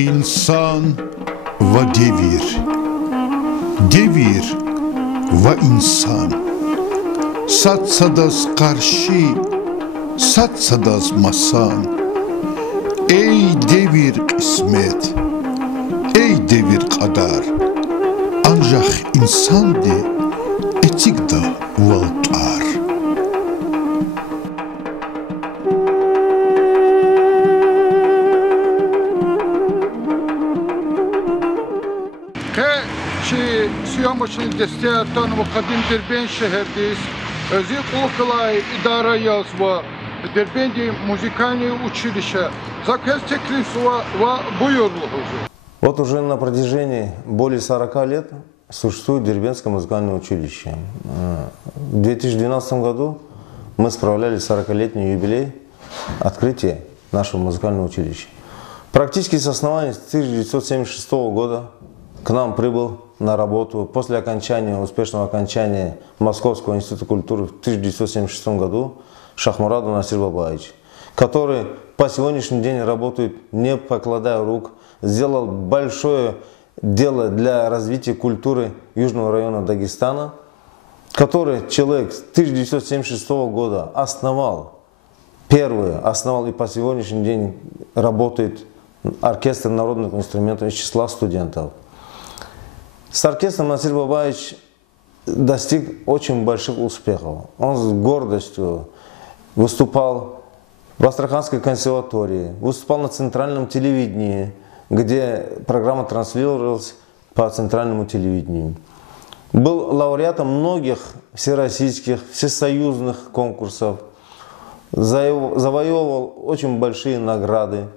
Insan ve devir. Devir ve insan. Satsadas karşı, satsadas masan. Ey devir kısmet, ey devir kadar. Ancak insandı, etik da valtar. Съемочный десятан в Кадим Дербен шехердис, Зик Околай идара язва, Дербенди музыкальное училище, заказ теклисова буйорлухузу. Вот уже на протяжении более 40 лет существует Дербенское музыкальное училище. В 2012 году мы справляли 40-летний юбилей открытия нашего музыкального училища. Практически с основания 1976 года к нам прибыл на работу после успешного окончания Московского института культуры в 1976 году Шахмурадов Насир Бабаевич, который по сегодняшний день работает, не покладая рук, сделал большое дело для развития культуры Южного района Дагестана, который человек с 1976 года основал и по сегодняшний день работает оркестр народных инструментов из числа студентов. С оркестром Насир Бабаевич достиг очень больших успехов. Он с гордостью выступал в Астраханской консерватории, выступал на центральном телевидении, где программа транслировалась по центральному телевидению. Был лауреатом многих всероссийских, всесоюзных конкурсов, завоевывал очень большие награды.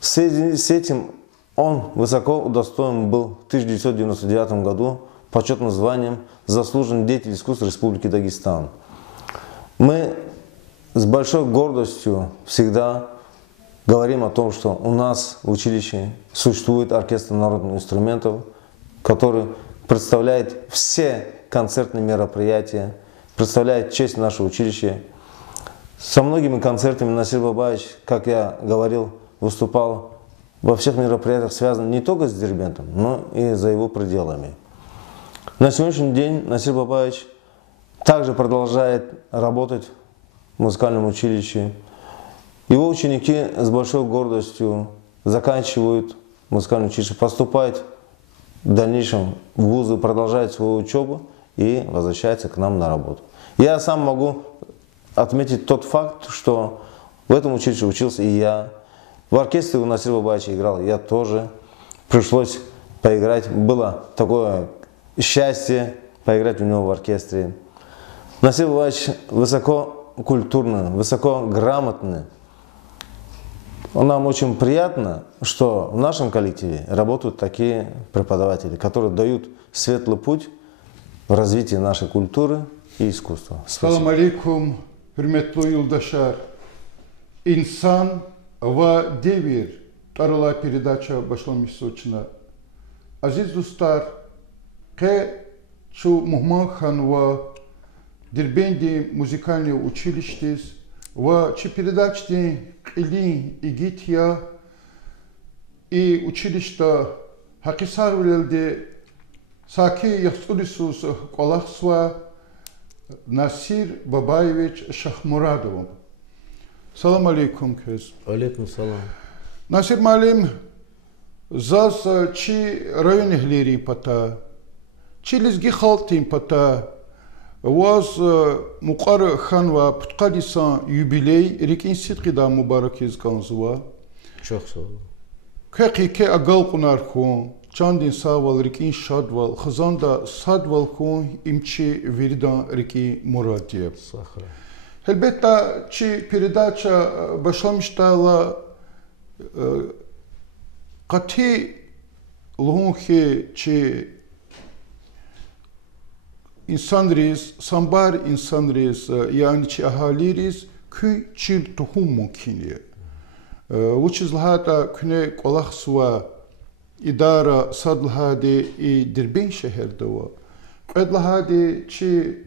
С этим он высоко удостоен был в 1999 году почетным званием «Заслуженный деятель искусств Республики Дагестан». Мы с большой гордостью всегда говорим о том, что у нас в училище существует оркестр народных инструментов, который представляет все концертные мероприятия, представляет честь нашего училища. Со многими концертами Насир Бабаевич, как я говорил, выступал во всех мероприятиях, связанных не только с Дербентом, но и за его пределами. На сегодняшний день Насир Бабаевич также продолжает работать в музыкальном училище. Его ученики с большой гордостью заканчивают музыкальное училище, поступают в дальнейшем в вузы, продолжают свою учебу и возвращаются к нам на работу. Я сам могу отметить тот факт, что в этом училище учился и я. В оркестре у Насира Бабаевича играл я тоже. Пришлось поиграть. Было такое счастье поиграть у него в оркестре. Насир Бабаевич высококультурный, высокограмотный. Нам очень приятно, что в нашем коллективе работают такие преподаватели, которые дают светлый путь в развитии нашей культуры и искусства. Салам алейкум, hürmetli yoldaşlar. İnsan ve devir tarla передача başlamış soçuna. Aziz dostlar, ke şu Muhman Khan ve Дербенди музыкальное училище ve чи передачи ili игития и училище Хакисар велде саки яхсудисус колахсва Насир Бабаевич Шахмурадов. Салам алейкум кез. Алейкум салам. Насир малим зас чи районе глери пата, чи лизги халтин пата, ваз муқар ханва путқадисан юбилей рикин сидқида мубарак изганзва. Çok sağ olun. Кеқике агал қунар хун, чандин савал рикин шадвал, хазанда садвал хун имчи виридан рики мурадиев. Сахар. Elbette ki передача başlamıştı katı luhunki ki insanlarız, sambar insanlarız yani ki ahaliriz köy çil tohum mümkünü. Bu çizlahata küne kolaksuva idara sadlahadi Dirben şehirde var. Kadlahadi ki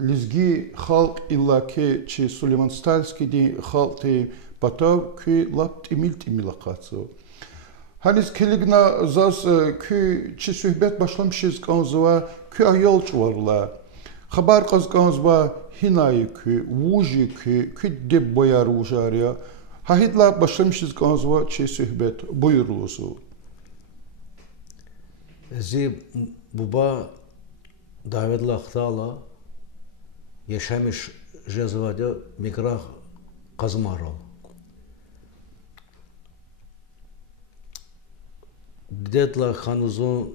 Лизги халк илаке, че Сулейман Стальский день халты Батав күй лап тимилакацо. Hanis keligna zas kü çi söhbet başlamışız kanzva kü ayol çuvarla. Xabar qaz kanzva hinayı kü, vuji kü de boyar ujarya. Hahidla başlamışız kanzva çi söhbet buyurulusu. Zi buba davetli aktala yaşamış jezvada mikrah kazmaral. Детла ханузон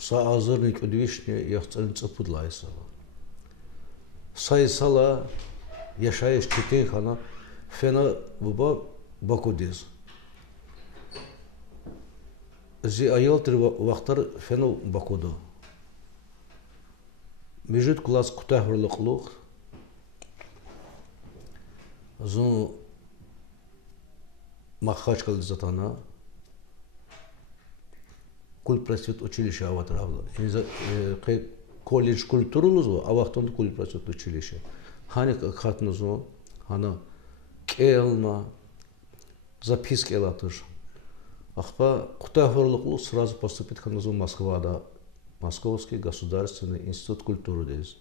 саазырник удвишне яхцан цапудлайсала. Сайсала яшаеш читен хана фена буба бакудез. Зи аялтыр вақтар фена бакуду. Межит класс кутахрлыклук. Зон Махачкал затана культпросвет училище аватравла. Колледж культурулузу, а вахтон культпросвет училище. Хани хатнузу, хана келна записки элатыш. Ахпа кутахорлыклу сразу поступит ханузу Москвада, Московский государственный институт культуры здесь.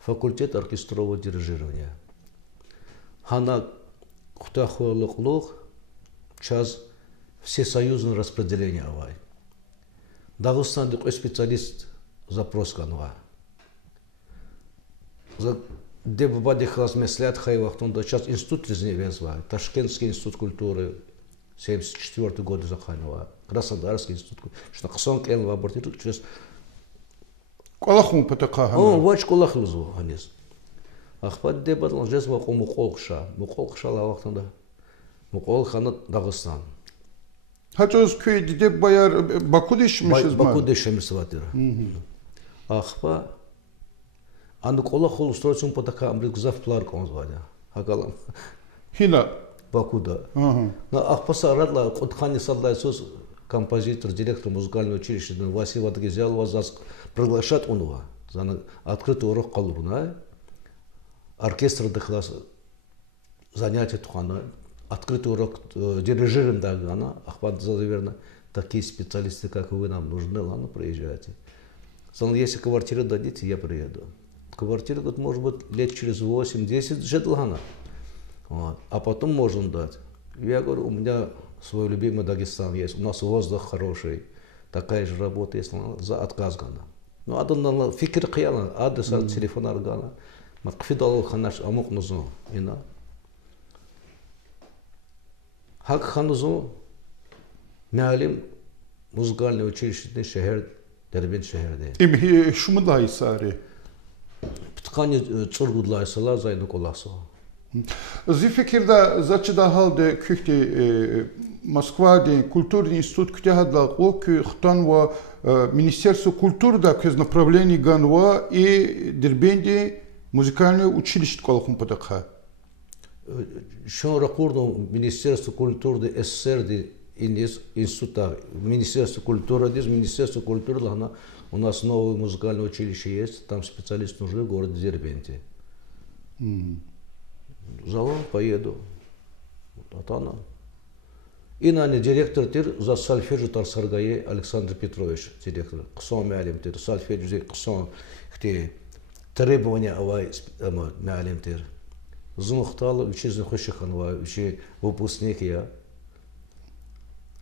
Факультет оркестрового дирижирования. Хана кутахорлыклу сейчас всесоюзное распределение авай. Дагестан такой специалист запрос канва. За дебаде класс меслят хайвахтон да сейчас институт резневезва, Ташкентский институт культуры 74 года заханова, Краснодарский институт, что ксон кен лабораторию через Колахун патакаха. О, вач колахлузу анис. Ахпад дебат лажезва комуколша, муколша лавахтонда. Мукол хана Дагестан. Хачоз köy de bayar Baku deşmişiz mi? Baku deşemiz ватыр. Ахпа анды кола хол устроиться по така амрик завплар конзваля. Хакалам. Хина. Бакуда. На ахпа сарадла Кутхани Салдайсус композитор, директор музыкального училища Василий Ватгизял вас приглашать онова. За открытый урок калурна. Оркестр дыхлас занятия тухана. Открытый урок дирижируем дагана, ахват заверно, такие специалисты, как вы, нам нужны, ладно, приезжайте. Сказал, если квартиру дадите, я приеду. Квартира, может быть, лет через 8-10 жедлана. Вот. А потом можно дать. Я говорю, у меня свой любимый Дагестан есть, у нас воздух хороший, такая же работа есть, за отказ гана. Ну, адан фикр қияна, адрес телефон аргана, макфидал ханаш амук нузу, ина. Хак ханузу мялим музыкальное училище шехер Дербент шехерде. Им шумудай сари. Птхани цургудлай сала зайну коласо. Зи fikirde zaçıda halde kühte Москваде культурный институт kütehadla o kü xtan va Министерство культуры da köz направлений ganva и Дербенде музыкальное училище колхун подакха. Шон ракурно Министерство культуры СССР института, Министерство культуры, здесь Министерство культуры, у нас новое музыкальное училище есть, там специалист нужны в городе Дербенте. Зала поеду. Вот она. И на директор тир за сальфеджи Тарсаргае Александр Петрович, директор. Ксон мялим тир, сальфеджи ксон хте требования авай мялим тир. Зунхтал учитель Хошиханова, учи выпускник я.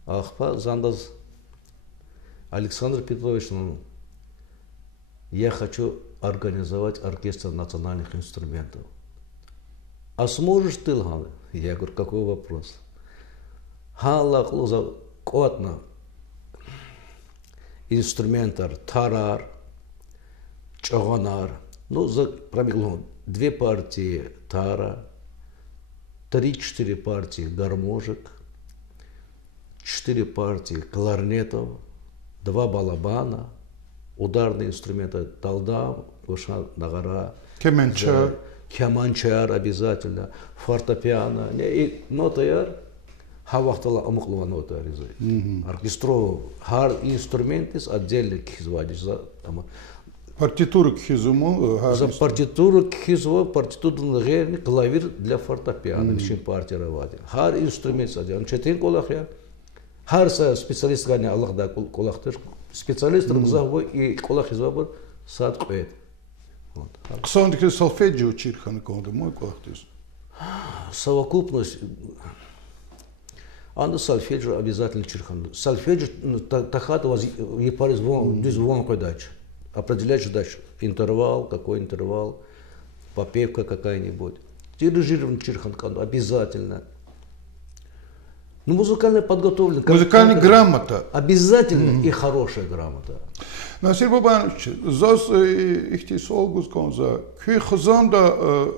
Ахпа зандаз Александр Петрович, я хочу организовать оркестр национальных инструментов. А сможешь ты, Лган? Я говорю, какой вопрос? Хала клуза котна инструментар тарар, чогонар. Ну, за промеглон. 2 партии тара, 3-4 партии гармошек, 4 партии кларнетов, 2 балабана, ударные инструменты талдам, куша, нагара, Кеманчар. Кеманчар обязательно, фортепиано. И нота яр, хавахтала амуклова нота яризай. Оркестров, хар инструмент из отдельных звадишь. Партитура кхизуму. За партитуру кхизова, партитуру герни, клавир для фортепиано, лишин партия равади. Хар инструмент садян, четин колахя. Хар специалист гани Аллах да колахтер. Специалист ргзавой и колах извабар сад квет. Ксандик сольфеджио чирхан конда мой колахтес. Совокупность. Анда сольфеджио обязательно чирхан. Сольфеджио тахат вас епарис вон койдач. Определять задачу. Интервал, какой интервал, попевка какая-нибудь. Дирижирован чирхан конда обязательно. Ну, музыкальная подготовленность. Музыкальная грамота. Обязательно и хорошая грамота. Насир Бабанович, зас ихти солгус конза, күй хазанда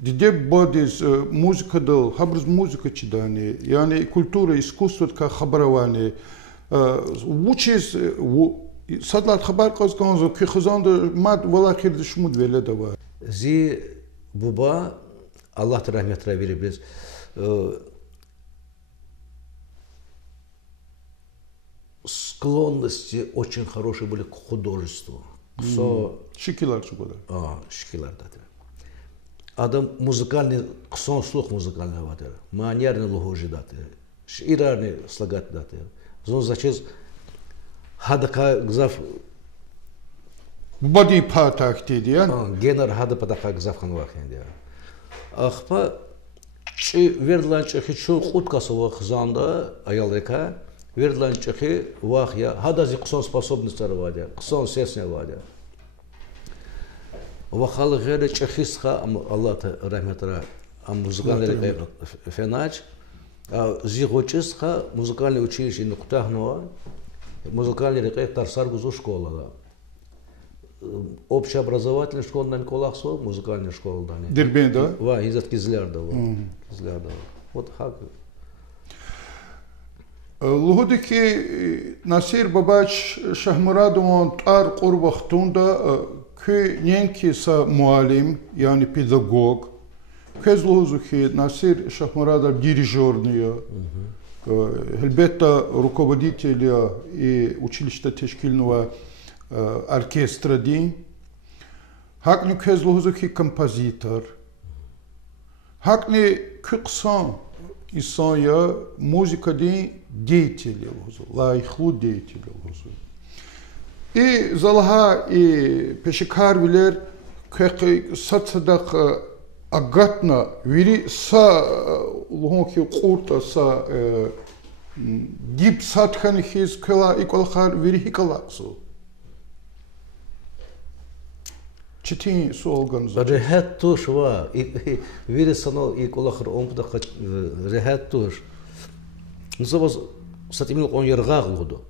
диде бодис музыка дал, хабрыз музыка чидани, яни культура, искусство ка хабаравани, учис, садлат хабар конза, күй хазанда мад валахир дешмуд веле дава. Зи буба, Аллах рахмет равили без, склонности очень хорошие были к художеству. Шикилар чугода. Шикилар датер. Адам музыкальный, ксон слух музыкальный датер. Манерный лугожи датер. Ширарный слагат датер. Зон зачез хадака гзав. Боди патах тидиян. Генер хада патака гзав ханвахен дия. Ахпа чи вердланча хичу хуткасова хзанда аялрека. Вердланчахи вахья, хадази ксон способность вадя, ксон сесня вадя. Вахал гере чахисха, Аллах рахметра, музыкальный фенач, зигочисха, музыкальное училище Нуктахнова, музыкальный рекай Тарсаргузу школа. Общеобразовательная школа на Николахсо, музыкальная школа. Дербен, да? Ва, из Кизлярдова. Вот хак. Лугудики Насир Бабач Шахмурадован тар қурбахтунда кö ненки са муалим, яни педагог. Көз лугузухи Насир Шахмурадов дирижерния, элбетта руководителя и училища тешкильного оркестра дин. Хакни көз лугузухи композитор. Хакни кыксан İsa'ya muzika değil деятели лайхлу деятели и залха и пешекарвилер как сатсадак агатна вири са лухонки курта са дип сатхан хиз кала и колхар вири хикалаксу Четыре суолганза. Рехет туш ва, вири санал и колахар омпда рехет туш. Ну забаз сатимил он яргаг луду.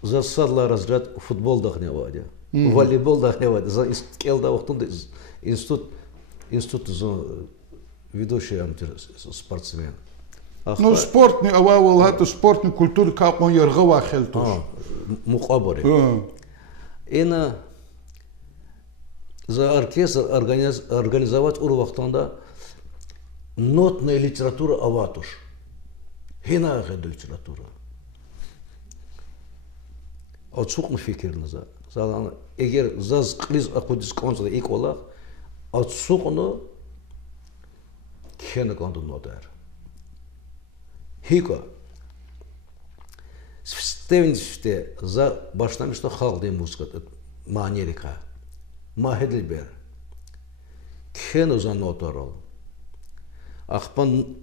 За садла разряд футбол дахне вадя, волейбол дахне вадя. За келда вахтунда институт за ведущий амтер спортсмен. Ну спортный авал это спортный культура как он яргава хелтуш. Мухабари. Ина за оркестр организовать урвахтанда нотная литература аватуш. Хина гэд литература. Отсуқны фикерна за. Салана егер заз қлиз ақудис консада икола отсуқны хена конду нотер. Хика стевниште за баштамишто халды музыка манерика. Махедлбер. Кхену за ноторол. Ахпан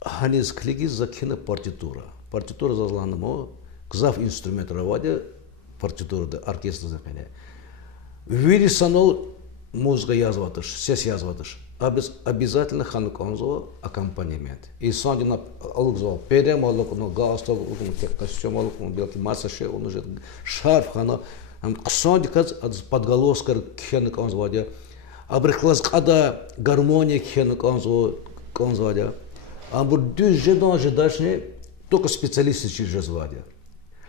ханис клиги за кхена партитура. Партитура за зланамо, кзав инструмент раваде, партитура да оркестр за кхене. Вири санол музыка язватыш, сес язватыш. Обязательно хануконзо аккомпанемент. И сандина алукзо, перем алукно, галсток, костюм алукно, белки массаше, он уже шарф хана. Ксандиказ подголоскар кхены конзвадя, абрехлаз када гармония кхены конзвадя, амбур дюз жедан жедашне только специалисты через звадя.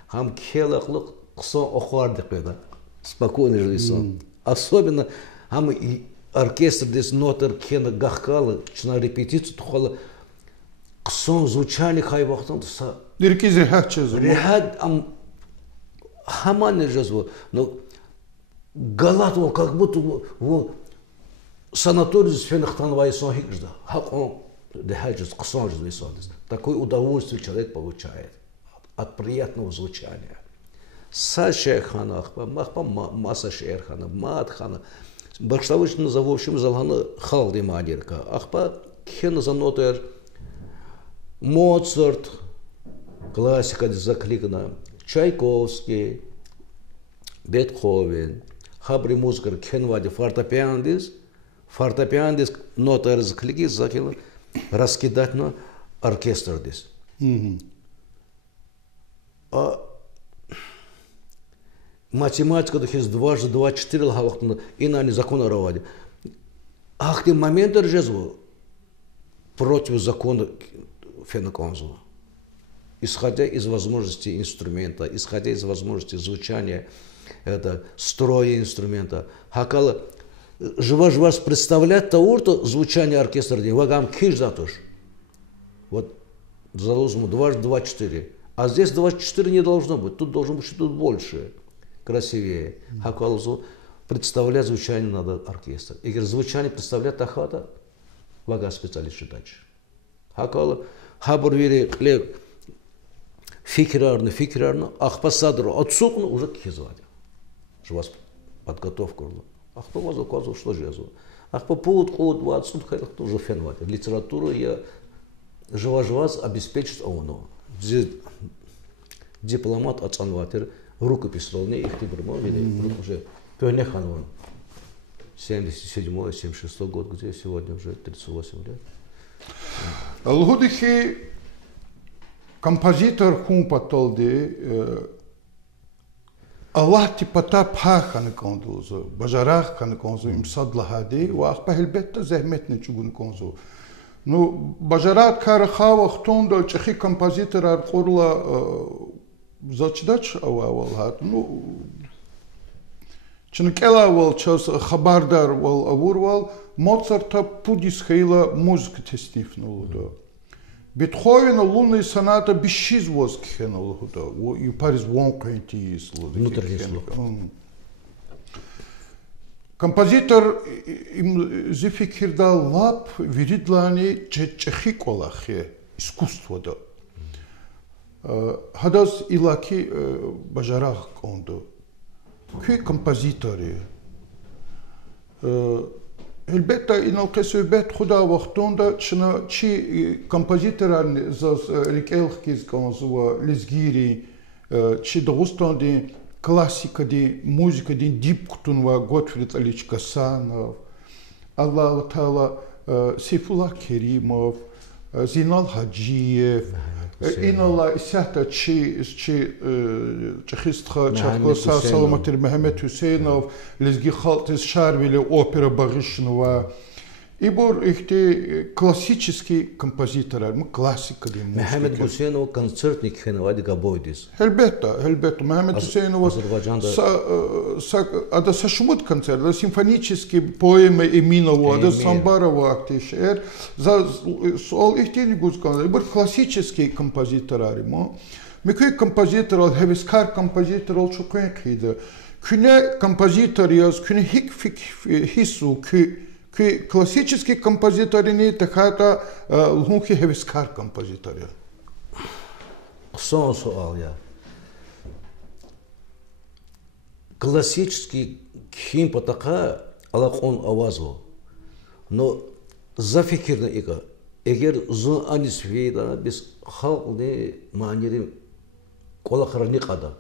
Хам кхелахлук ксон охвардик педа, спокойно жили. Особенно хам оркестр дес нотер кхены гахкала, на репетицию тухала ксон звучали хайвахтан са. Дирки рехат чезу. Рехат ам хаман же, но галат он как будто он санаторий с фенахтан вайсон хикжда, хак он дехаджес ксонж вайсодис. Такое удовольствие человек получает от приятного звучания. Сашехана, ахпа масса шерхана, матхана. Баштавыч назову, в общем, залгана халды мадирка. Ахпа хена занотер Моцарт, классика закликана, Чайковский, Бетховен, хабри музыка хенвади фортепиандис нотер заклики закила раскидать на оркестр дис. А математика есть дважды 24 лхавахтна и на закона равади. Ах ты момент ржезу против закона феноконзу. Исходя из возможностей инструмента, исходя из возможностей звучания, это строя инструмента. Хакала жива-жива представлять того, звучание оркестра, вагам киш затуш. Вот залозму дважды 24. А здесь 24 не должно быть. Тут должно быть что-то больше, красивее. Хакалзу представлять звучание надо оркестр. И звучание представлять тахата, вага специалист считать. Хакала хабар вери клек фикрарно, ахпасадру отсукну уже кизвадя. Что вас подготовка была. Ахпа вас указывал, что жезу. Ахпа повод код отсюда хотел уже фенвадя. Литературу я жива-жива обеспечит оно. Дипломат от Санватер рукопись ровнее их тибрмо, уже Пёнеханон. 77-76 год, где сегодня уже 38 лет. Лгудихи композитор хумпатолди Аллах типата пахан кондузу, бажарах хан кондузу имсад лахади, ва ахпа хелбетта зехмет не чугун кондузу. Ну бажарат кар хавах тондо чехи композитор ар қорла зачдач авалхат. Ну чнкела вал час хабардар вал авурвал Моцарта пудис хейла музыка тестифнула. Бетховен лунная соната бесшиз воскхенул худа. И Париж вонкайти слуги. Композитор им зефикирда лап виридлани чехиколахе искусство да. Хадас илаки бажарах кондо. Кой композиторы? Elbette inalkesöbet xuda vaxtunda çi kompozitoran zas rikelxkiz kanzuva lizgiri çi dağustandi klasika di muzika di dip kutunva Gottfried Ilyich Kasanov, Allah Teala Seyfullah Kerimov, Zinal Hacıyev, İnallah isahta çi çexistxa çaklosa Salamatir Mehmet Hüseyinov, lizgi xaltiz şarvili opera Bagışnova. И бор ихти классический композитор, мы классика ди музыки. Мехмед Гусейнов концертник хенвади габойдис. Элбетта, Мехмед Гусейнов ада сашмут концерт, да симфонические поэмы Эминова, да Самбарова актишер, за сол ихти не гускан, бор классический композитор аримо. Мы кой композитор ал хевискар композитор ал чукен кида. Күне композитор яз, күне хик хису Ki классический композитор не такая лунки хевискар композитор. Сон суал я. Классический хим потака алакон авазу. Но зафикирна ига. Эгер зун анис вейдана без халне манери колахара никада.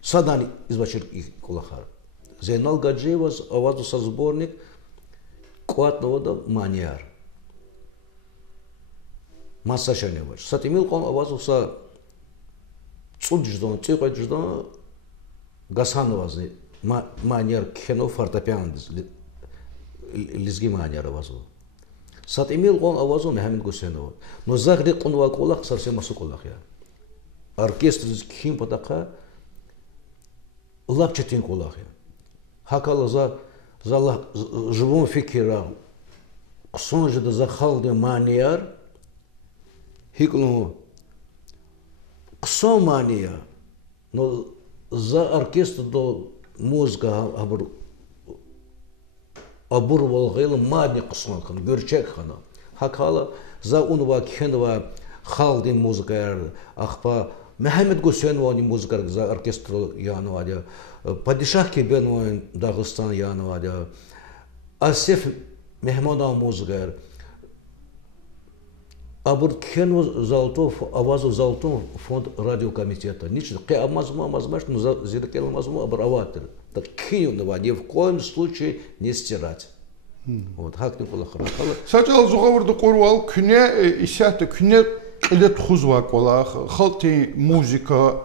Садани избачер их колахара. Зейнал Гаджиева авазу со сборник Куатновода Маньяр. Масса Шаневич. Сатимил кон авазу со Цудждон, Цикодждон Гасановазы Маньяр Кхено фортепиано лизги Маньяр авазу. Сатимил кон авазу Мехмед Гусейнова. Но загри кон ваколах совсем масуколах я. Оркестр Кхим потака лапчатин колах я. Хакала за живом фикера, ксонжи да захалде маньяр, хиклу ксон мания, но за оркестр до музыка абурвал гейл мадни кусан хан görчек хана хакала за унва кенва халди музыка ахпа Мехмед Гусейновани музыка за оркестр января Падишах Кебенова Дагестан января Асеф Мехмонов музыка Абур Кенов Золотов Авазов Золотов фонд радиокомитета ничего амазмаш но зидакел амазму абраватер так кинова ни в коем случае не стирать вот хак не было хорошо сачал зугаврды қорвал күне исяты күне Илет хузва кола, халти музыка,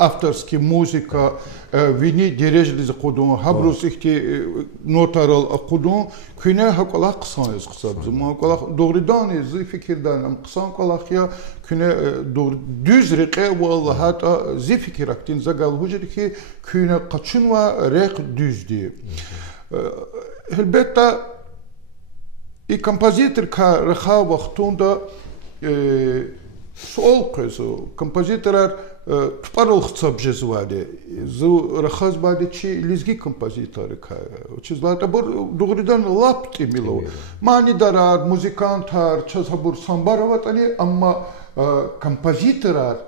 авторский музыка, вини дережли за кудун, хабрус ихти нотарал кудун, күне хакола кысан яз кысаб. Зума кола doğrudan zı fikirden am kısan kola ya күне düz reke walla hata zı fikir aktin zagal hujur ki küne kaçın va rek düz diye. Elbette i kompozitör ka reha vaxtunda Сол кызу композиторlar тупарол хцабже звали зу рахаз баде чи лизги композиторы ка чизлата бор дугридан лапти мило мани дарар музыканттар часабур самбарават али амма композиторlar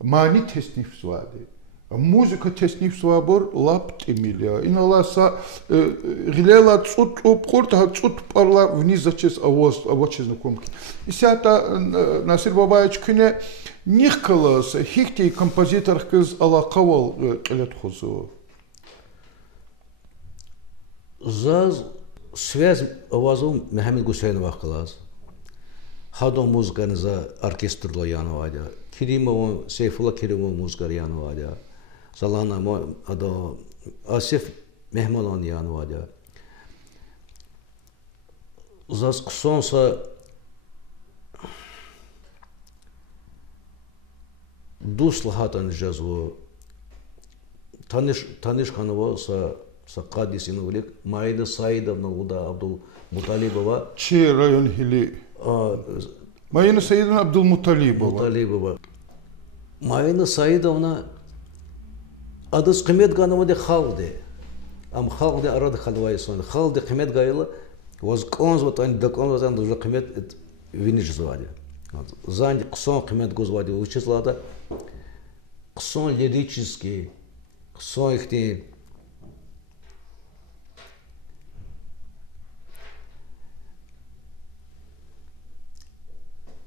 мани тесниф звали музыка тесниф звабор лапти милия иналаса гилела цут курта цут парла внизачес авоз знакомки исята Насир Бабаевич күне нихкалас хихти композитор кыз алакавал элет хузу за связь авазу Мехмед Гусейнов кылас хадо музыканы за оркестрло января Киримов Сейфулла Киримов музыка января Залана ado Asif Mehmonan января за sonsa Дусла хатан жазу таныш ханова са Кадис инувлек Майда Саидовна Уда Абдул Муталибова Чи район хили Майна Саидовна Абдул Муталибова Майна Саидовна Адыс Кымет Ганова де халде ам халде арады халвай сон халде Кымет Гайла воз конз вот они до конз они уже Кымет виниш звали Зань Ксон Кымет Гузвади учислада Ксон лирический Ксон ихти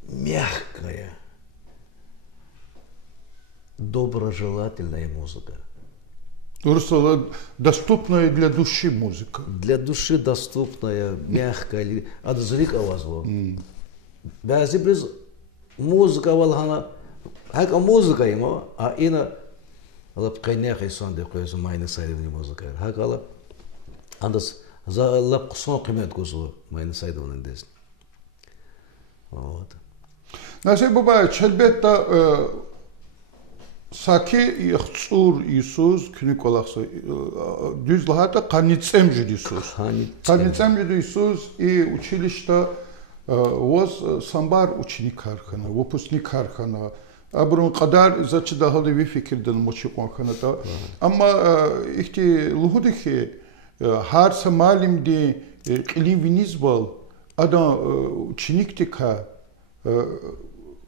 мягкая доброжелательная музыка. Урсала доступная для души музыка. Для души доступная, мягкая, адзрик авазло. Бәзі біз музыка валхана, хака музыка ема, а ина алап кайнях исан деп қойсы Майна Саидовна музыка. Хака алап андас за алап құсон қимет көзу Майна Саидовна десін. Вот. Насир Бабаевич, elbette Saki yaxtsur Isus күні қолақсы düz lahata каницемжи Isus. Каницемжи Isus и училище воз самбар ученик архана, выпускник архана. Абрун qaдар зачи дахалды ви fikirden moçi qonxanada. Amma ихти лухудихи har samalim di qiliviniz bol ada учениктика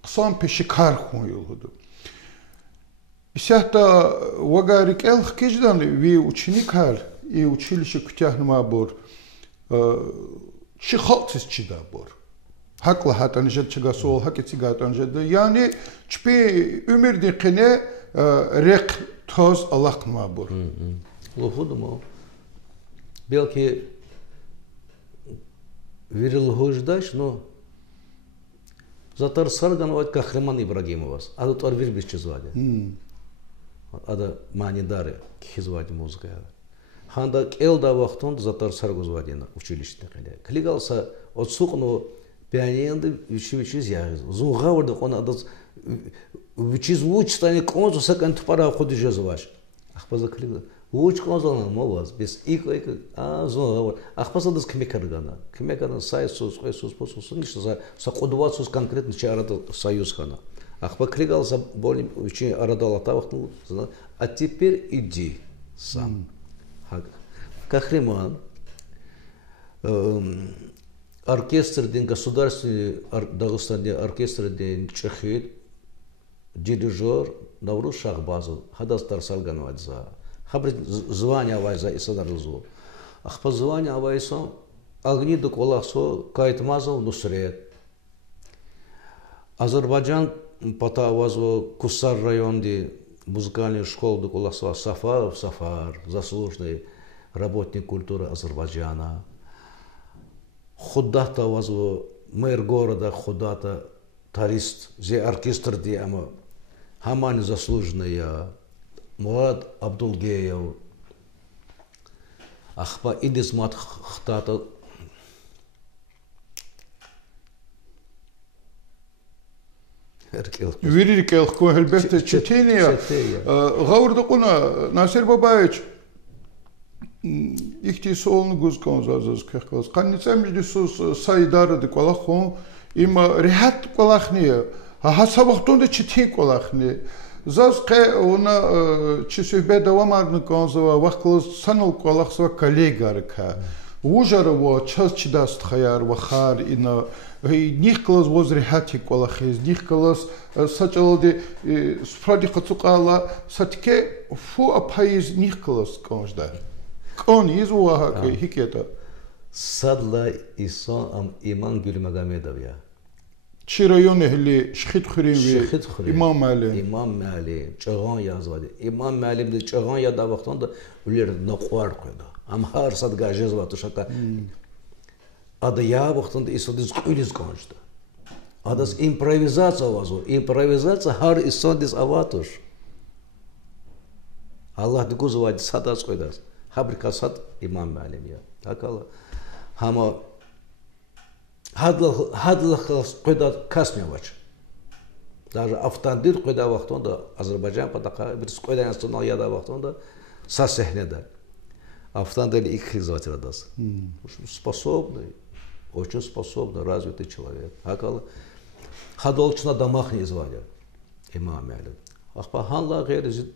qsan peşi kar xonyuldu. Исяхта вагарик элх киждан ви ученикар и училище кутяхнма бор чи халтис чида бор hakla hatan jet chiga sol haketi gatan jet yani çpi ömür dikene rek toz alakma bor Лухудмо белки верил хождаш но затар сарган вот Кахраман Ибрагимовас а тут арвир без чизвали Ада манидары хизвади музыка. Ханда келда вахтон затар саргузвадина училище кале. Клигалса от сукно пианинды училище зягыз. Зугаврды он адас учизвуч тани конзу сакан тупара ходи жазваш. Ахпаза клига. Уч конзална моваз без ик зугавр. Ахпаза дас кемекаргана. Кемекаргана сайсус посус ништа за қодувасус конкретно чарада союз хана. Ахпа кригался более очень арадалата вахту, а теперь иди сам. Кахриман, оркестр день государственный Дагестанский оркестр день Чехид, дирижер Навруз Шахбазов, Хадас Тарсалган Вайза, Хабрит звание Вайза и Садарузу. Ахпа звание Вайза, Агни Дуколасо, Кайтмазов Нусрет. Азербайджан Патавазу Кусар районде музыкальную школу Дуколасо Сафаров Сафар, заслуженный работник культуры Азербайджана. Худата Вазу мэр города Худата тарист, зе оркестр диама. Хамани заслуженный Мурад Абдулгеев. Ахпа Идисмат Хтата. Вирик элхко элбетте Чечения. Гаурдукуна Насир Бабаевич ихти солны гузкон зазаз кехклас. Канницам ждисус сайдара де колахон им рехат колахни. Хасабахтунде читин колахни. Заз ке она чисюбе давамарны конзова вахклас санал колахсва коллегарка. Ужарова час чидаст хаяр вахар ина нихклас возрехати колахиз нихклас сачалде спради хацукала сатке фу апайз нихклас конжда кон изуаха хикета Садла исон ам иман Гюльмагомедовя чи районе хли шхит хурин имам Мали чаган язвади имам Мали де чаган яда вақтанда улер нақвар қойда ам хар садга жезвату шака Ада я вақтанда исодис кулис конжда Адас импровизация вазу импровизация хар исодис аватуш Аллах дегузавади садас қойдас Хабрика сад имам Мали я акала Хама Хадлах қойда касмевач. Даже автандир қойда вақтонда Азербайджан патақа бір қойда национал яда вақтонда са сехнеда. Автандир их хизатирадас. Способный, очень способный, развитый человек. Акала хадолчна дамахни звания имам Мали. Ахпа ханла гайризит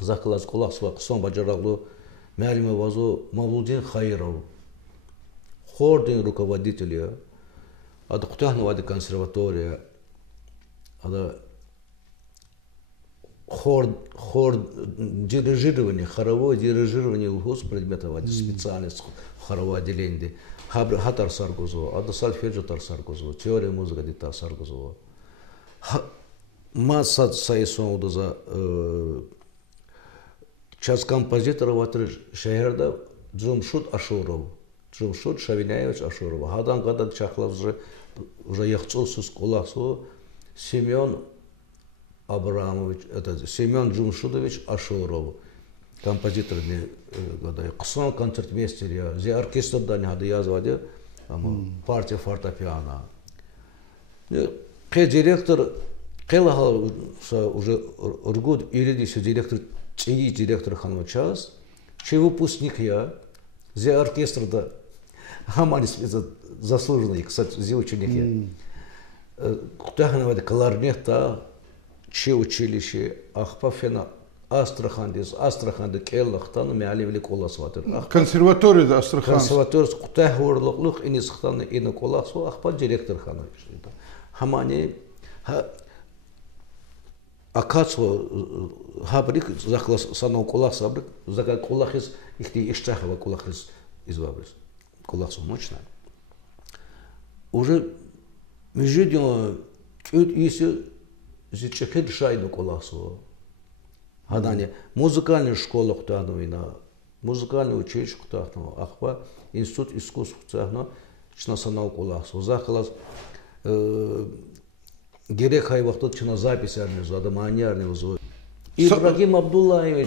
закалас кулахсва қсон баджараглу Мялима вазу Мавлудин Хаиров. Хордин руководителя, ада Кутахнова консерватория, ада хор дирижирование, хоровое дирижирование улхуз предметов, специальность хоровое отделение, хатар саргузо, ада сальфеджо тар саргузо, теория музыки дита саргузо. Масса сайсон удаза час композитора ватр шахерда Джумшут Ашуров. Джумшут Шавиняевич Ашуров. Хадан гадат чахлав уже яхцосус коласо Семен Абрамович, это Семен Джумшудович Ашуров. Композитор не гадай. Ксон концертмейстер я. Зе оркестр дани хады язвади. Партия фортепиано. Ке директор Келаха уже ургуд иридиси директор чьи директор ханва час. Че выпускник я. Зе оркестр да Хаманис заслуженный, кстати, зе ученик я. Кутаханова кларнета, че училище, Ахпафена, Астрахандис, Астраханды, Келлахтан, Мялевли Коласватер. Консерватория да Астраханс. Консерватория Кутахурлух, Инисхтан, Ина Коласу, Ахпа директор хана. Хамани, Акацу, Хабрик, захлас санал Колас, Абрик, за Колахис, их не Иштахова Колахис избавились. Коласу мощно. Уже между тем, если зачекет шайну Коласу, гадание музыкальная школа хтановина, музыкальное училище хтаново, ахва институт искусств хтаново, чна санал Коласу, захлас герек хайвахтот чна запись армизу, адамани армизу. Ибрагим Абдуллаевич.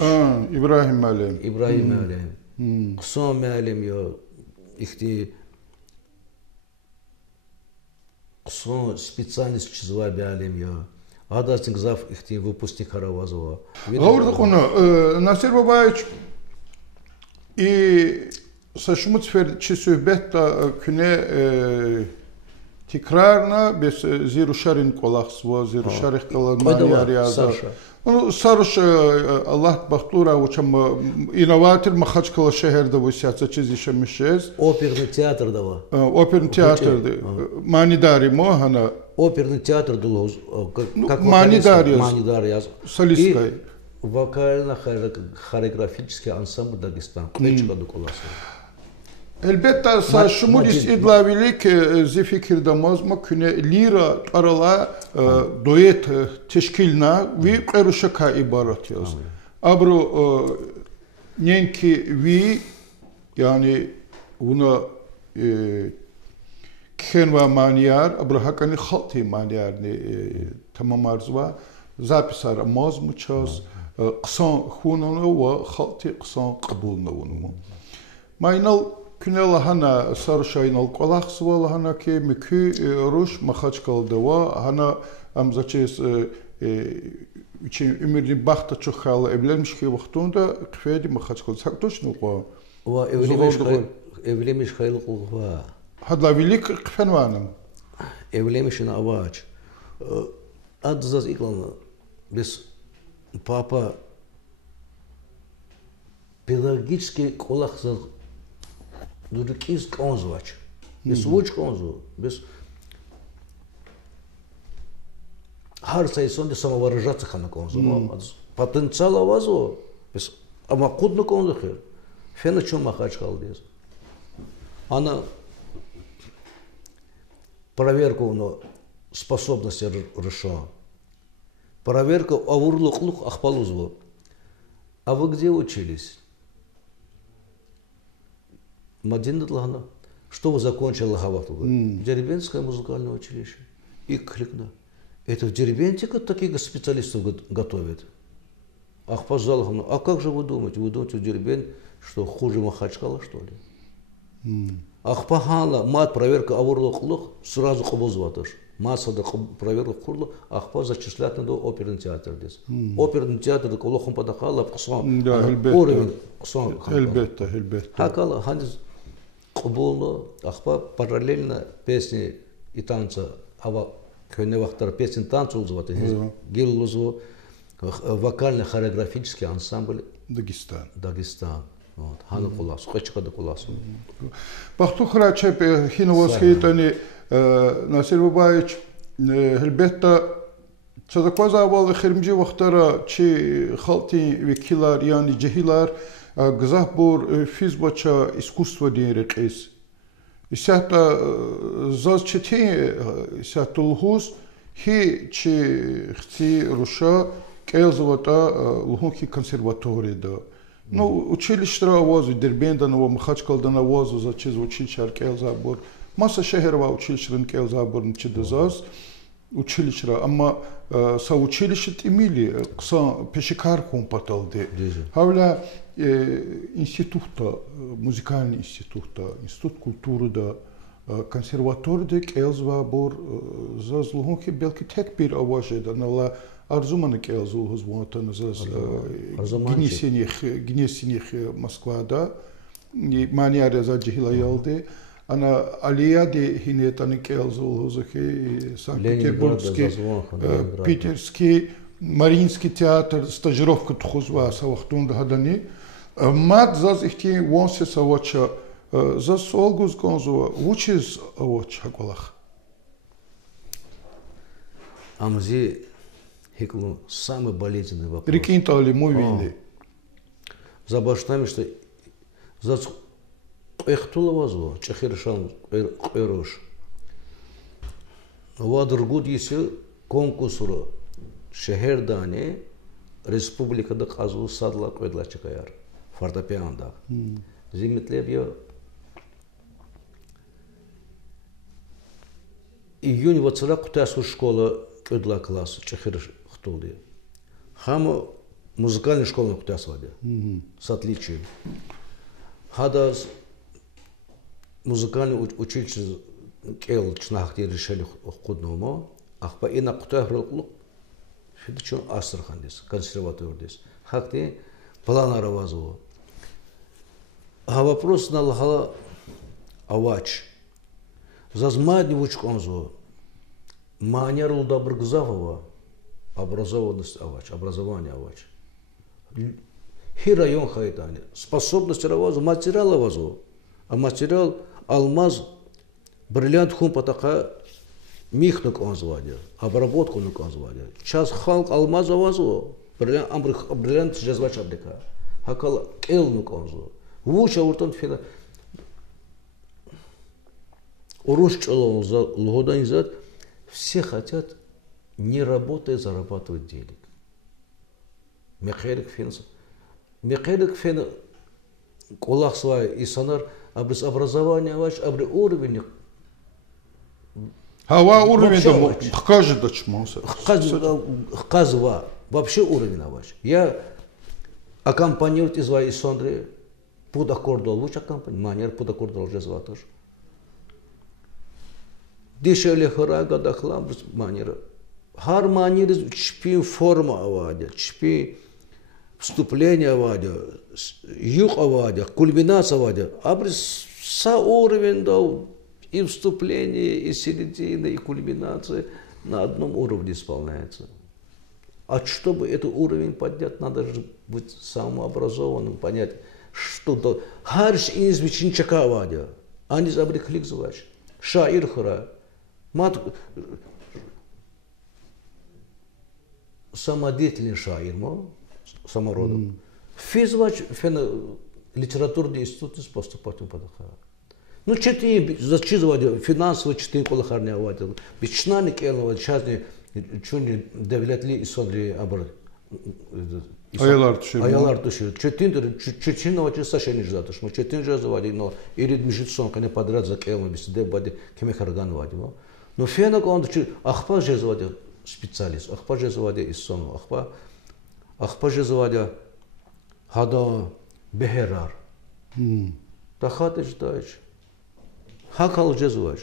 Ибрагим Алим. Ибрагим Алим. Ксон Алим yo. Ихти ксон специальность чизва Алим yo. Адасинг зав ихти выпускник Харавазова. Гаурдакуна Насир Бабаевич и сашмуцфер чисубетта күне Текрарно без зирушарин колахсво, зирушарих каламариаза. Ну, саруш Аллах бахтура, учам инноватор Махачкала шехерда высятся чизи шамишез. Оперный театр дава. Оперный театр, манидари мохана. Оперный театр дулоз, как манидари яз. Солисткой. Вокально-хореографический ансамбль Дагестан. Клечка доколаса. Elbette şumulis idlavilik zifikirde mazma küne lira arala doyet teşkilna ve qeruşaka ibaret yaz. Abro nenki vi yani buna kenva maniyar abro hakani khalti maniyar ne tamam arzva zapisar mazmu çaz qsan khununu ve khalti qsan qabulna bunu. Maynal Күнел хана саршайнал колахсвал хана ке микü руш Махачкалдава хана амзачес için ümürlü baxta çok xala evlenmiş ki vaxtında qfedi Махачкал sak точно qa va evlemiş xayl qulva hadla velik qfen vanım evlemişin avaç adzaz iklanı biz papa pedagogический колахсал Дурикис конзувач. Без вуч конзу. Без хар сайсон де самовыражаться хана конзу. Потенциал авазу. Без амакудну конзу хер. Фена чум Махачкал дез. Она проверку на способности реша. Проверка авурлуклук ахпалузлу. А вы где учились? Мадиндатлахана. Что вы закончили Лагавату? Дербенское музыкальное училище. И крикна. Это в Дербенте таких специалистов готовят. Ахпазалахана. А как же вы думаете? Вы думаете, в Дербент, что хуже Махачкала, что ли? Ахпахала, мат проверка авурлуклух, сразу кабузватыш. Масада проверка курлу, ахпа зачислят на оперный театр здесь. Оперный театр да колохом подахала, псон. Уровень псон. Эльбетта. Хакала, хандис кабулу, ахпа параллельно песни и танца, ава кёне вахтар песни танцу узваты. Гиллузу вокально-хореографический ансамбль Дагестан. Вот. Хану кулас, хочка да куласу. Бахтухра чеп хиновос хейтани Насир Бабаевич elbette çadakvaza bağlı xirmci vaxtara çi xalti vekillar yani cehilar gızah bur fizbaça iskustva diyerek İsata zaz çeti isatulhus hi çi xti Rusya kelzvata luhunki konservatoriyada. Ну, училище авозу Дербенда, Махачкалда авозу за чиз училище келзабур. Masa şehirva училищен келзабурн чидазас училище, amma sa училище имели кса пешекар компаталды. Havla института, музыкальный института, институт культуры да, консерваторда келзабур за злухи белки tek bir avajeda, nala Arzumanı kelzul hızvatan zaz Gnesenih Moskvada, maniyar za cehilayaldı. Ana Aliya de hinetani kelzul hızki Санкт-Петербургский, Питерский, Мариинский театр, стажировка тхузва савахтунда хадани. Мат заз ихти вонсе савача заз олгуз конзува учиз авач хаквалах. Амзи Хеклу самый болезненный вопрос. Прикиньте, мой вины. Забаштами, что за эхтулавазу, чехиршан эрош. Вадыргуд если конкурсу шехердане республикада казу садла койдла чекаяр. Фортепианда. Зимитлеп я июнь вацара кутасу школа койдла класс чехирш. Хама музыкальная школа кутасваде с отличием. Хадас музыкальный училище кел чнахте решили худному, ахпа и на кутахрулук фидчон Астрахандис консерватордис. Хакте плана равазу. А вопрос на лхала авач. Зазмадни вучконзу. Манеру добргзавова. Образованность авач. Образование авач. Хи район хайдани. Способность равазу. Материал авазу. А материал алмаз. Бриллиант хум патака. Михнук он звадил. Обработку нук он звадил. Час халк алмаз авазу. Бриллиант жезвач абдика. Хакал эл нук он звадил. Вуча уртон фила. Уруш логоданизат. Все хотят, не работая, зарабатывать денег. Мехелик фен кулах свой и сонар, абрис образование ваш, абри уровень. Хава уровень там хкажет дочмался. Хказва вообще уровень ваш. Я аккомпанирую из своей сондры под аккордол, лучше аккомпанир, манер под аккордол уже зваташ. Дешевле храга дахлам манера. Хар манер чпи форма авадя, чпи вступление авадя, юг авадя, кульминация авадя. Абрис са уровень дал и вступление, и середина, и кульминация на одном уровне исполняется. А чтобы этот уровень поднять, надо же быть самообразованным, понять, что то. Харш инзвичинчака авадя, они забрехлик звач. Шаир хра. Самодеятельный шаир, самородом. Физвач, литературный институт поступать в подахара. Ну, четыре, зачитывать финансовые четыре колохарные авател. Бичнани келного частни, чуни девлетли и сондри абр. Аялар туши. Четыре часа шени ждатуш. Мы четыре раза вади, но ирид мижитсон, кане подряд за келма бисиде бади кемехарган вади. Но фенок он ахпа жезвадя специалист, ахпа жезвадя иссону, ахпа жезвадя хада бехерар. Тахаты ждаешь. Хакал жезвач.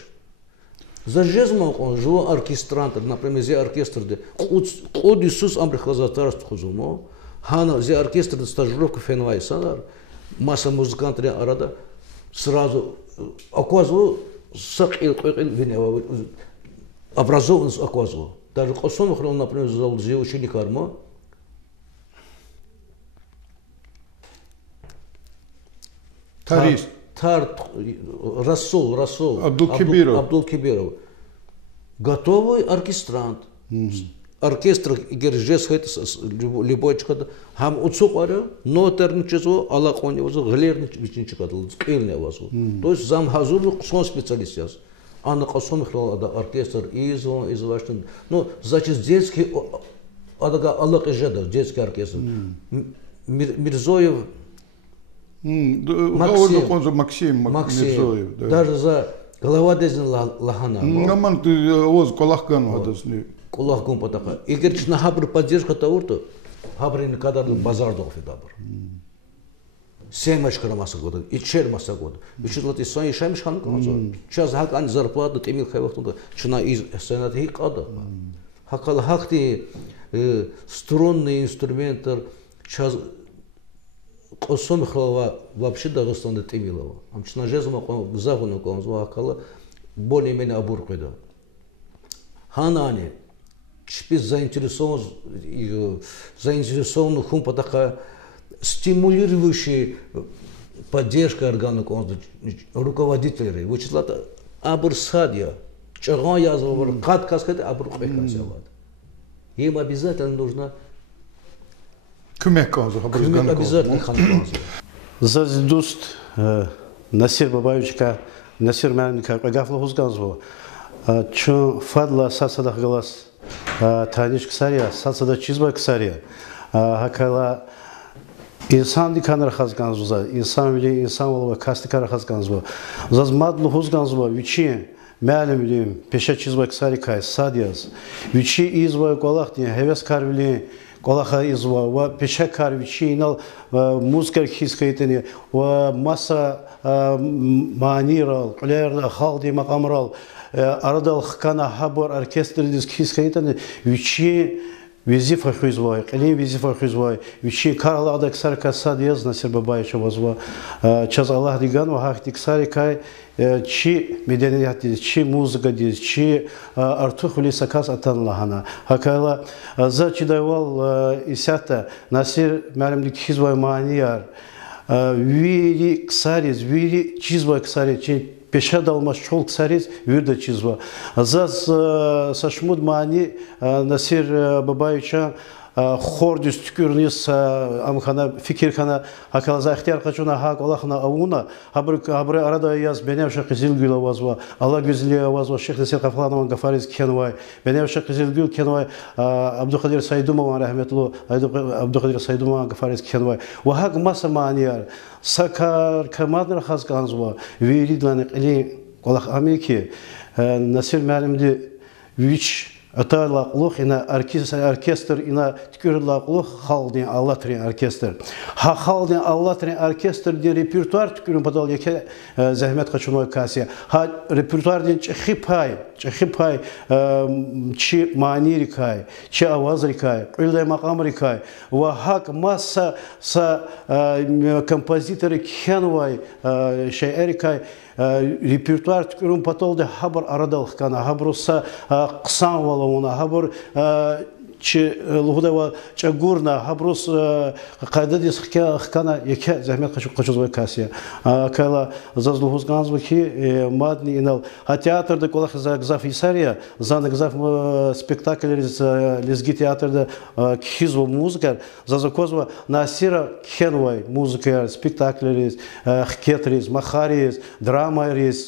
За жезмок он жил оркестрант, например, зе оркестр де код Иисус амрихлазатарст хузумо, хана зе оркестр де стажировка фенвай санар, масса музыкантов арада сразу оказывал сакил винева образованность оказывал. Даже Косом храм, например, зал зе ученик арма. Тарис. Расул. Абдул Кибиров. Готовый оркестрант. Оркестр гержес хэт любой чкада. Хам уцук аря, но терничезо, алаконевозо, глернич вичинчикадл, скилневозо. То есть зам хазур сон специалист яз. А на Косом храм оркестр изваштен. Ну, значит, детский адага алак ижеда, детский оркестр. Мирзоев. Максим Мирзоев. Даже за голова дезин лахана. Наман ты воз колахкан вадасни. Колахкан потака. Игер чна хабр поддержка таурто, хабрин кадар базар долфи дабр. 7 маса года, и 4 маса года. Вичудлат и сон и шамиш хан конзо. Час хак ан зарплату темил хайвахтунда, чна из сенат хи када. Хакал хакти струнный инструментер, час Косом храва вообще Дагестан темилова. Амчна жезма загону конзо хакала более-менее обуркайда. Ханани чпи заинтересован хум потака стимулирующий поддержка органа конзо руководителей. Вычислата абурсадия. Чага язвар кат каскет абуркайкасяват. Им обязательно нужна Кумек обязательно ханконзо. Зазидуст Насир Бабаевичка, Насир Мяника, Агафла Хузганзо, чо фадла сасадах глаз, таниш ксария, сасада чизба ксария, хакала инсан диканар хазганзо, инсан вили инсан волова кастикар хазганзо, зазмадлу Хузганзо, вичи Мялим вили пеша чизба ксарикай, садияз, вичи изва колахти, хевес карвили Колаха изва, пеша карвичи, инал музыка хискаитани, масса манирал, лерна халди макамрал, арадал хкана хабар оркестр диск хискаитани, вичи визифа хуизвой, клин визифа хуизвой, вичи Карла Адаксар Касадиез Насир Бабаевича возва, час Аллах диган вахах диксари кай, чи меденият диз, чи музыка диз, чи артух влисакас атан лахана. Хакайла за чидайвал исята Насир Мялимдик хизвой манияр, вири ксариз, вири чизвой ксариз, чи пеша далмаш чол ксариз, вирда чизва. Заз сашмуд мани Насир Бабаевича хордис тükürnis amkhana fikirkhana hakalza ixtiyar qachuna haq Allahna avuna habri arada yaz benevşa qizilgül avazva Allah güzeli avazva Şeyh Nasir Qaflanov Gafariz kenvay benevşa qizilgül kenvay Abduqadir Saydumov rahmetli Abduqadir Saydumov Gafariz kenvay wa haq masamaniyar sakar kamadr xazganzva viridlanik ili Allah amiki Nasir Məlimdi вич аталаклух ина оркестр ина тükürlaklух халдин Allah трен оркестр. Ха халдин Allah трен оркестр де репертуар тükürün падал яке зәхмәт качуной касия. Ха репертуар ден чхипай чи манирикай, чи авазрикай, илдай макамрикай. Ва хак масса са композиторы кенвай шаерикай репертуар тükürün patolde haber aradalıq kana habrusa qısan valona haber чи лугудава чагурна хабрус кайдадис хкана яке зәхмәт качузвай касия кайла зазлугуз ганзваки мадни инал а театрда колах загзаф исария зан гзаф спектакль лезги театрда кхизво музыка зазакозва Насира кхенвай музыка спектакль хкетриз махариз драмариз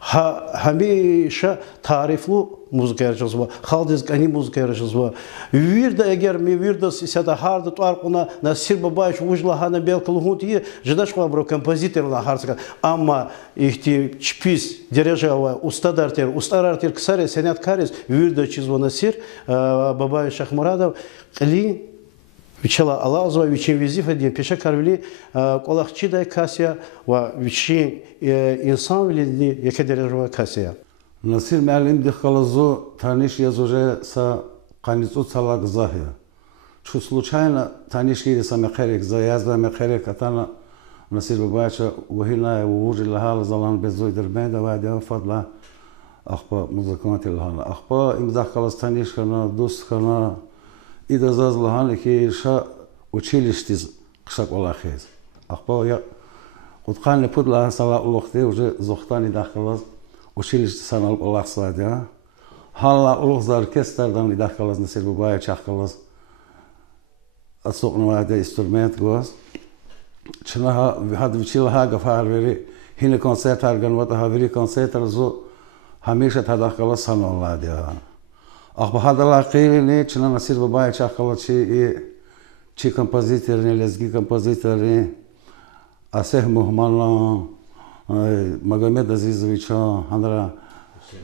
хамиша тарифлу muzika yarışılma, haldiz gani muzika yarışılma. Virda eğer mi virda siyada harda tuarkuna Nasir Babayev ujla hana belkaluhut diye jdaşwa bro kompozitörla harska. Ama ihti çpis derejava ustadarter kısare senatkariz virda çizva Nasir Babayev Şahmuradov qli Вичала Алазова, вичин визифа, где пеша карвили, колахчидай касия, ва вичин инсан вили, яке дережава касия. Насир Məlim дихалазу таниш язуже са каницу цала гзахия. Чу случайно таниш ириса мехерек за язва мехерек атана Насир Бабаевича вахилна вужи лахал залан безой дербенда вадя фадла ахпа музыканти лахана. Ахпа имдахалаз таниш хана дуст хана ида заз лахана ки ша училищтиз кшак олахез. Ахпа я утхани пудла сала улухте уже зохтани дахалаз училище санал олахсадя. Хала улухз оркестрдан идахалаз Насир Бабаевич ахалаз асоқнавада инструмент гоз. Чнаха хад вичилха гафар вери хине концерт арганвата хавери концерт разу хамиша тадахалаз саналладя. Ах бахадала қилини чна Насир Бабаевич ахалаз чи композиторни лезги композиторни Асех Мухманла Магомед Азизовича, Андра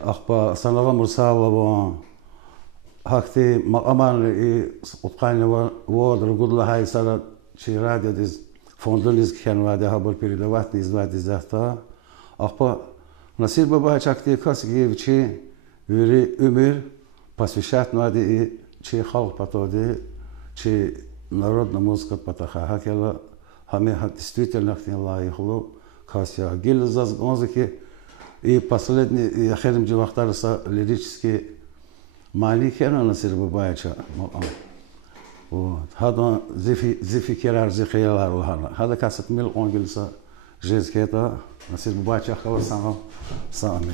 Ахпа Санава Мурсалова, Хахти Макаман и Утканева Водр Гудлахай Сара Чирадия из фондулиз Кхенваде Хабар передавать из захта. Ахпа Насир Бабаевич актив Касигевичи Вери Умир посвящать надо и чи халк потоди, чи народная музыка потаха. Хакела хаме действительно хтила ихлу. Касия гил за музыки и последний я херим джавахтарса лирический маликена Насир Бабаевича. Вот. هذا زفي كرار زي خيال الله هذا كاسة ميل أنجلسا جيز كيتا Насир Бабаевич خلاص سامي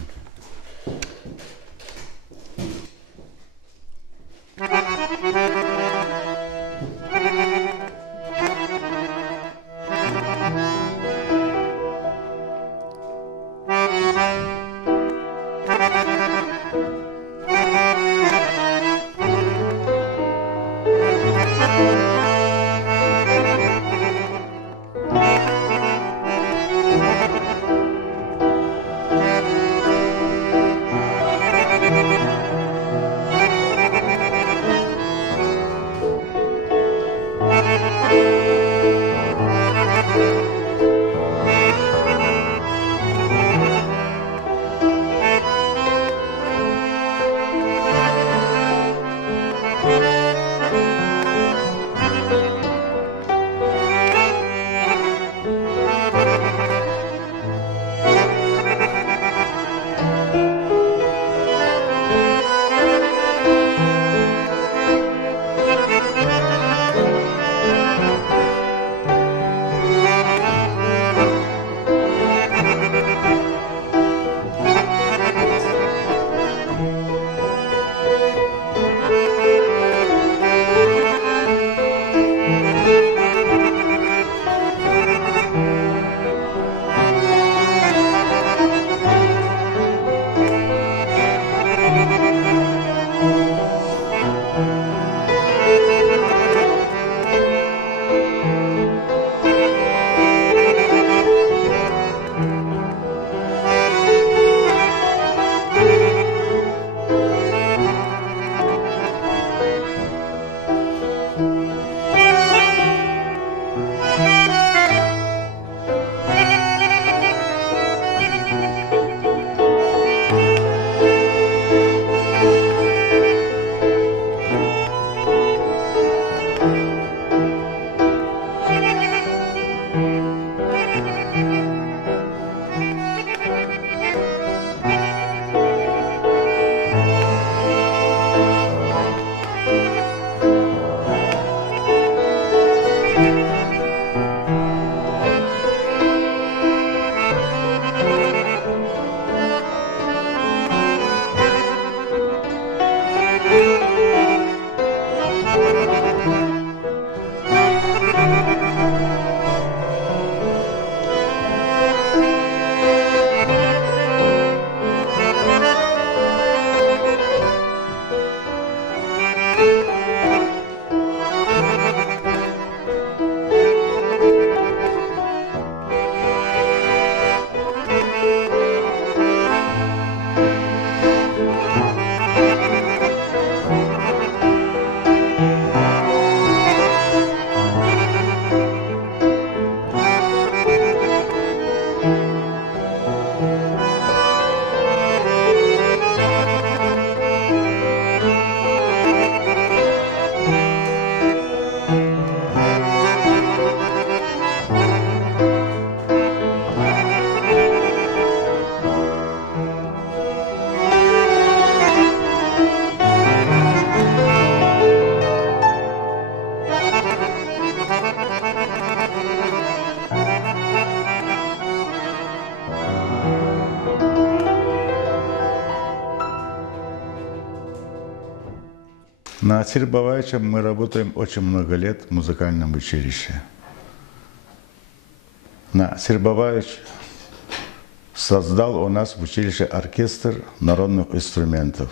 Насир Бабаевичем мы работаем очень много лет в музыкальном училище. Насир Бабаевич создал у нас в училище оркестр народных инструментов.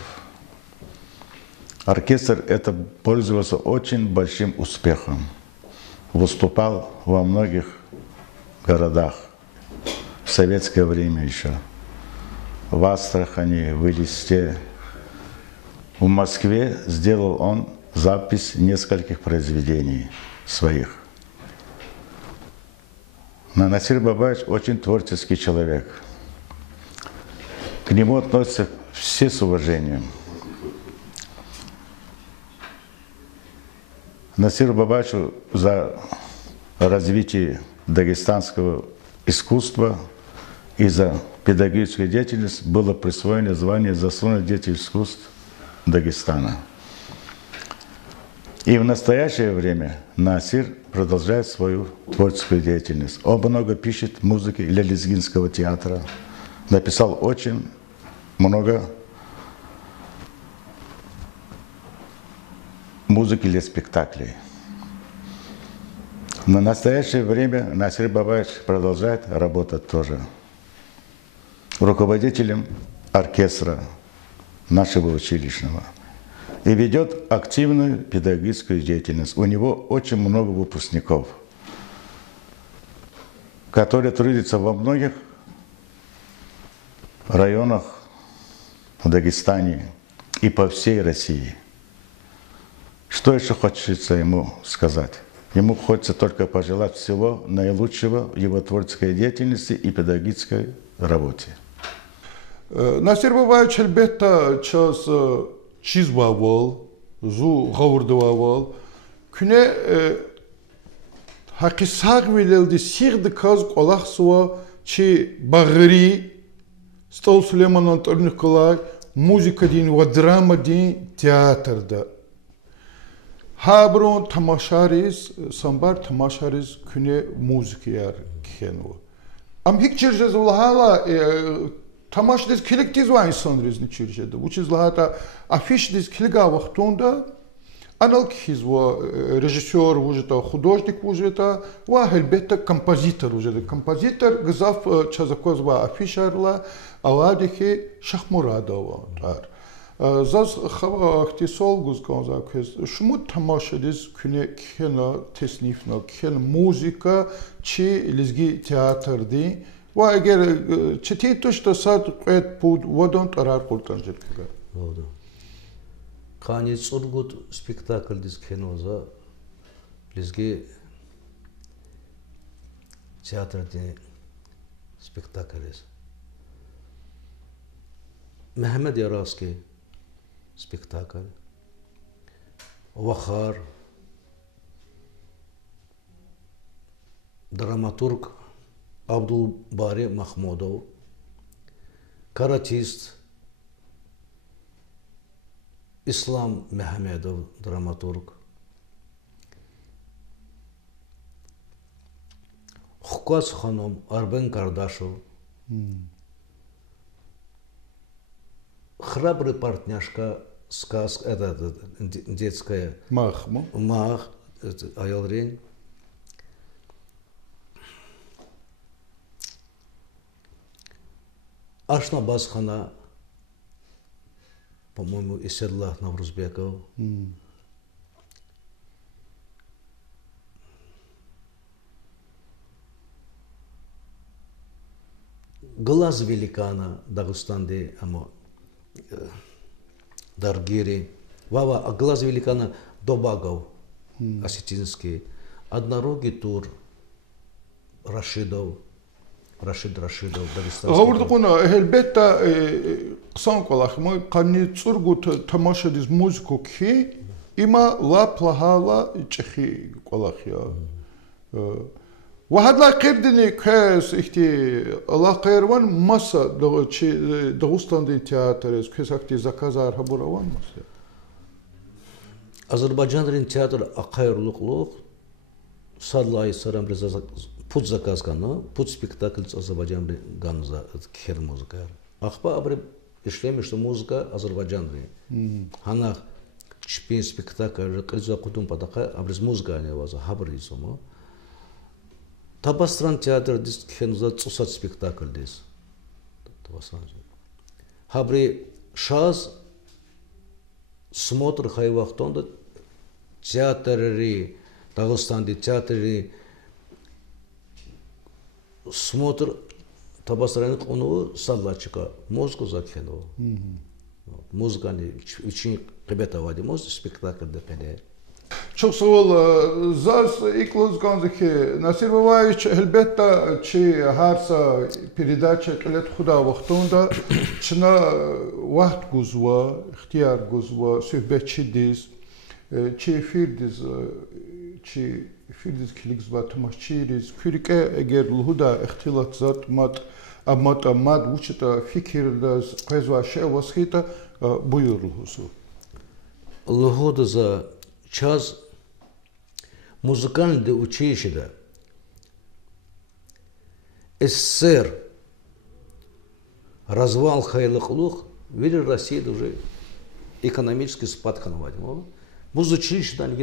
Оркестр это пользовался очень большим успехом. Выступал во многих городах в советское время еще. В Астрахани, в Элисте. В Москве сделал он запись нескольких произведений своих. Но Насир Бабаевич очень творческий человек. К нему относятся все с уважением. Насиру Бабаевичу за развитие дагестанского искусства и за педагогическую деятельность было присвоено звание «Заслуженный деятель искусств Дагестана». И в настоящее время Насир продолжает свою творческую деятельность. Он много пишет музыки для лезгинского театра. Написал очень много музыки для спектаклей. На настоящее время Насир Бабаевич продолжает работать тоже руководителем оркестра нашего училищного и ведет активную педагогическую деятельность. У него очень много выпускников, которые трудятся во многих районах в Дагестане и по всей России. Что еще хочется ему сказать? Ему хочется только пожелать всего наилучшего в его творческой деятельности и педагогической работе. Насир Бабаевич elbette çaz çiz baval, zu gavurdu baval. Küne hakisak verildi sirdi kaz kolak suva çi bağırı Stol Süleyman Antarnikolay muzika din ve drama din teatrda. Habron tamaşariz, sambar tamaşariz küne muzikiyar kenu. Am hiç çirjez hala Tamaş diz kilik diz var insan rezni çirjede. Bu çiz lahata afiş diz kiliga vaxtunda anal kiz va rejissyor vujeta, художник vujeta va elbette kompozitor vujeta. Kompozitor gızaf çazakoz va afişarla avadiki Şahmuradova tar. Zaz xtisol guzkanza kez şumut tamaşa diz küne kena tesnifna kena muzika çi lizgi teatrdi. Ва эгер чититош та сад қет буд водон тарар қултан жиркига. Вода. Қани цургут спектакль дис киноза лизги театрде спектакльс. Мехмед Яраски спектакль. Вахар драматург Абдулбари Махмудов, каратист Ислам Мехмедов, драматург, Хукас ханом Арбен Кардашов, храбрый партняшка, сказка, это детская, Мах, Аялрень. Ашна Басхана, по-моему, Иседлах Наврузбеков. Глаз великана Дагестанде, Даргири. Вава, а глаз великана Добагов, осетинский. Однорогий тур Рашидов. Рашид Рашидов, Дагестанский. Гавурдуна, элбетта қсан қолах, мы қани цургут тамашадиз музыку ки, има лаплахала чехи қолах я. Вахадла қирдини кэс ихти Аллах қайрван маса Дагестанды театрез, кэс ахти заказар хабураван маса. Азербайджанрин театр ақайрлық садлай сарам реза Пут заказ кана, пут спектакль Азербайджан ганза кхер музыка. Ахпа абре ишлеми что музыка Азербайджан. Ханах Чпин спектакль, криза кутум падака, абрис музыка не ваза, хабризомо. Табастран театр дис кхенза цусат спектакль дис. Табастран. Хабри шаз смотр хайвахтонда театры, Дагестанде театры смотр Табастран onu саллачка мозгу закхено. Музыка не очень ребята вадимоз спектакль декаде. Çok sağ ol. Zaz ikluz ganzaki Nasir Babayeviç elbette ki harsa передача килет худа вақтонда чина вақт гузва, ихтияр гузва, söhbetçidiz, ki efirdiz, ki efirdiz kiligzva tamaşçiriz, kürike eğer luhuda ihtilat zat mad uçta fikirdiz, qezva şey vasxita buyurluhusu. Luhuda za час музыкальное училище СССР развал хайлыклух, видишь, Россия уже экономический спад канавать. Музучилище там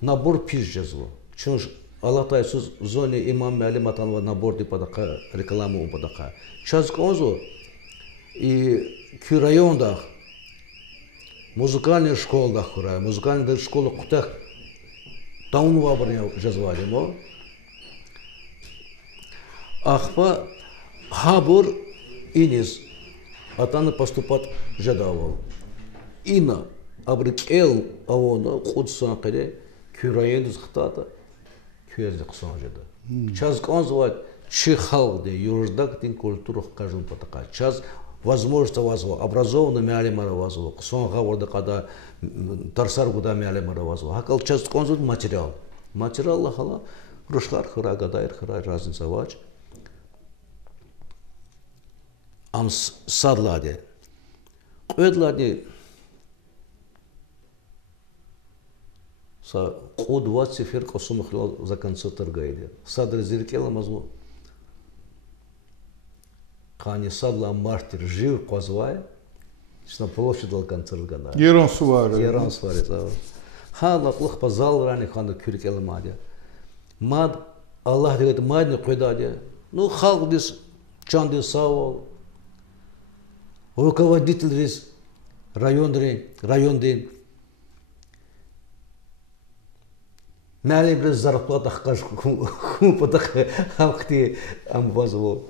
набор пизжазло. Чунж Алатай суз в зоне имам Мялим Атанова набор ди падака рекламу падака. Час конзу и кюрайондах музыкальная школа хурай, музыкальная школа кутах таун вабрня жазвали мо. Ахпа хабур инис атаны поступат жадавал. Ина абрикел авона худсан кеде кюрайендус хтата кюезде ксан жада. Час конзват чи халде юрдак тин культуру каждым потака. Час возможность вазва образованно мялемара вазва сон говорда когда тарсар гуда мялемара вазва хакал часть конзут материал лахала рушхар хра гадайр хра разница вач ам садладе qvedladi са qudvat сефер косум хлал за концерт торгайде садр зиркела мазлу Кани садла мартир жив козвай, что площадь дал концерт гана. Ерон сувары. Ерон сувары, да. Хан лаплых по зал рани хана кюркел мадя. Мад Аллах говорит мад не куйдадя. Ну халк дис чанди савол. Руководитель дис райондин. Мали без зарплата хкашку кум потах хамхти амбазво.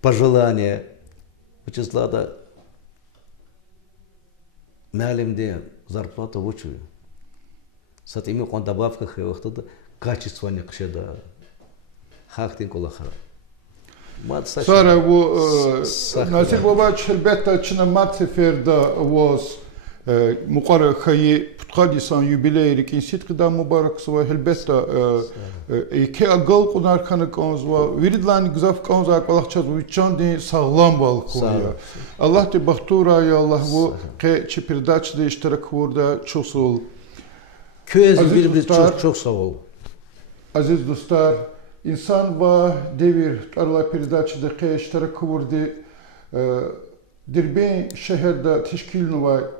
Пожелание Вячеслава Мялимде зарплата вучу. С этими он добавках и вот качество не кшеда. Хахтин колахара. Сара во Насир Бабаевич elbette çına matseferda was muqara khayi putqadisan yubileyrik insit qida mubarak swa elbette iki agal qunar kanı konzwa viridlan gzaf konza qalaqchaz vichandi sağlam balkoya. Allah te baxtura ya Allah bu ke çi передачада iştirak vurda çosul. Köz bir çok sağ ol. Aziz dostlar, insan va devir tarla передачада ke iştirak vurdu. Дербен шехерда тешкилного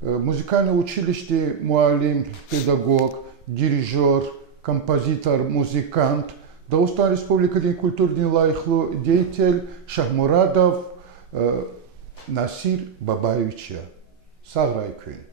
музыкальное училище муалим, педагог, дирижер, композитор, музыкант. Дагестан Республика Дин культурный лайхлу деятель Шахмурадов Насир Бабаевича. Саграй күйін.